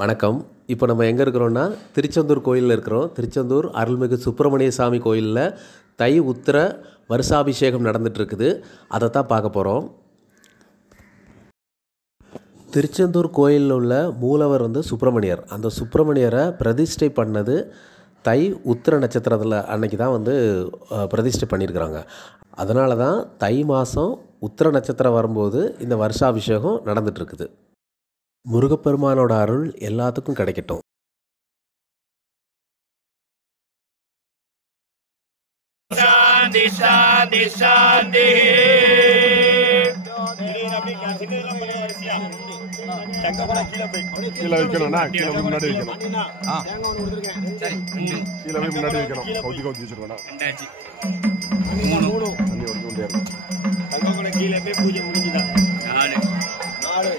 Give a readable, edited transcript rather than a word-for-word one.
வணக்கம். இப்போ நம்ம எங்கே இருக்கிறோன்னா திருச்செந்தூர் கோயிலில் இருக்கிறோம். திருச்செந்தூர் அருள்மிகு சுப்பிரமணிய சாமி கோயிலில் தை உத்திர வருஷாபிஷேகம் நடந்துகிட்ருக்குது. அதை தான் பார்க்க போகிறோம். திருச்செந்தூர் கோயிலில் உள்ள மூலவர் சுப்பிரமணியர். அந்த சுப்பிரமணியரை பிரதிஷ்டை பண்ணது தை உத்திர நட்சத்திரத்தில் அன்னைக்கு தான் பிரதிஷ்டை பண்ணியிருக்கிறாங்க. அதனால தான் தை மாதம் உத்திர நட்சத்திரம் வரும்போது இந்த வருஷாபிஷேகம் நடந்துகிட்ருக்குது. முருகப்பெருமானோட அருள் எல்லாத்துக்கும் கிடைக்கட்டும். சாந்தி சாந்தி சாந்தி. கீழே வைக்கணும்னா கீழே போய் முன்னாடி வைக்கணும். கீழே போய் முன்னாடி வைக்கணும். கவுத்தி கவுத்தி வச்சிருக்கணும். கீழே போய் பூஜை முடிஞ்சுதான். நாலு